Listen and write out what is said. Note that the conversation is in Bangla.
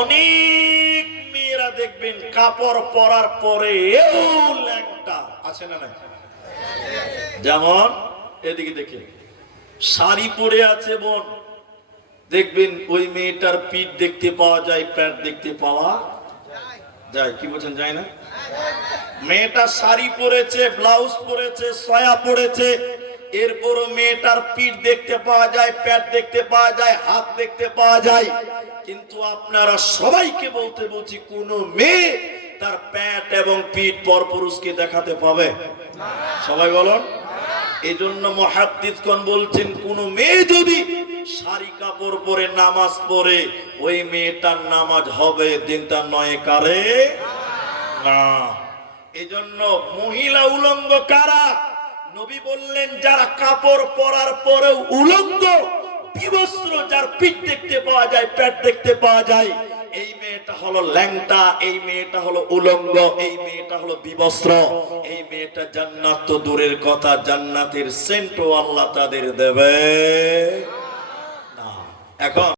অনেক মেয়েরা দেখবেন কাপড় পরার পরে ল্যাংটা আছে না নাই? যেমন এদিকে দেখে শাড়ি পরে আছে বোন, দেখবেন ওই মেয়েটার পিঠ দেখতে পাওয়া যায়, প্যান্ট দেখতে পাওয়া যায়। কি বলছেন, যায় না? মেয়েটা শাড়ি পরেছে, ব্লাউজ পরেছে, সয়া পরেছে, এরপরও মেয়েটার পিঠ দেখতে পাওয়া যায়, প্যান্ট দেখতে পাওয়া যায়, হাত দেখতে পাওয়া যায়। কিন্তু আপনারা সবাইকে বলতে বলছি, কোন মেয়ে তার প্যান্ট এবং পিঠ পরপুরুষকে দেখাতে পাবে? সবাই বলুন। এই জন্য মুহাদ্দিসগণ বলছেন, কোন মেয়ে যদি শাড়ি কাপড় পরে নামাজ পড়ে, ওই মেয়েটার নামাজ হবে, দিনটা নয় কারে না। এজন্য মহিলা উলঙ্গ কারা? নবী বললেন, যারা কাপড় পরার পরেও উলঙ্গ, বিবস্ত্র, যার পিঠ দেখতে পাওয়া যায়, পেট দেখতে পাওয়া যায়, এই মেয়েটা হলো ল্যাংটা, এই মেয়েটা হলো উলঙ্গ, এই মেয়েটা হলো বিবস্ত্র। এই মেয়েটা জান্নাত তো দূরের কথা, জান্নাতের সেন্টও আল্লাহ তাদের দেবে না। এখন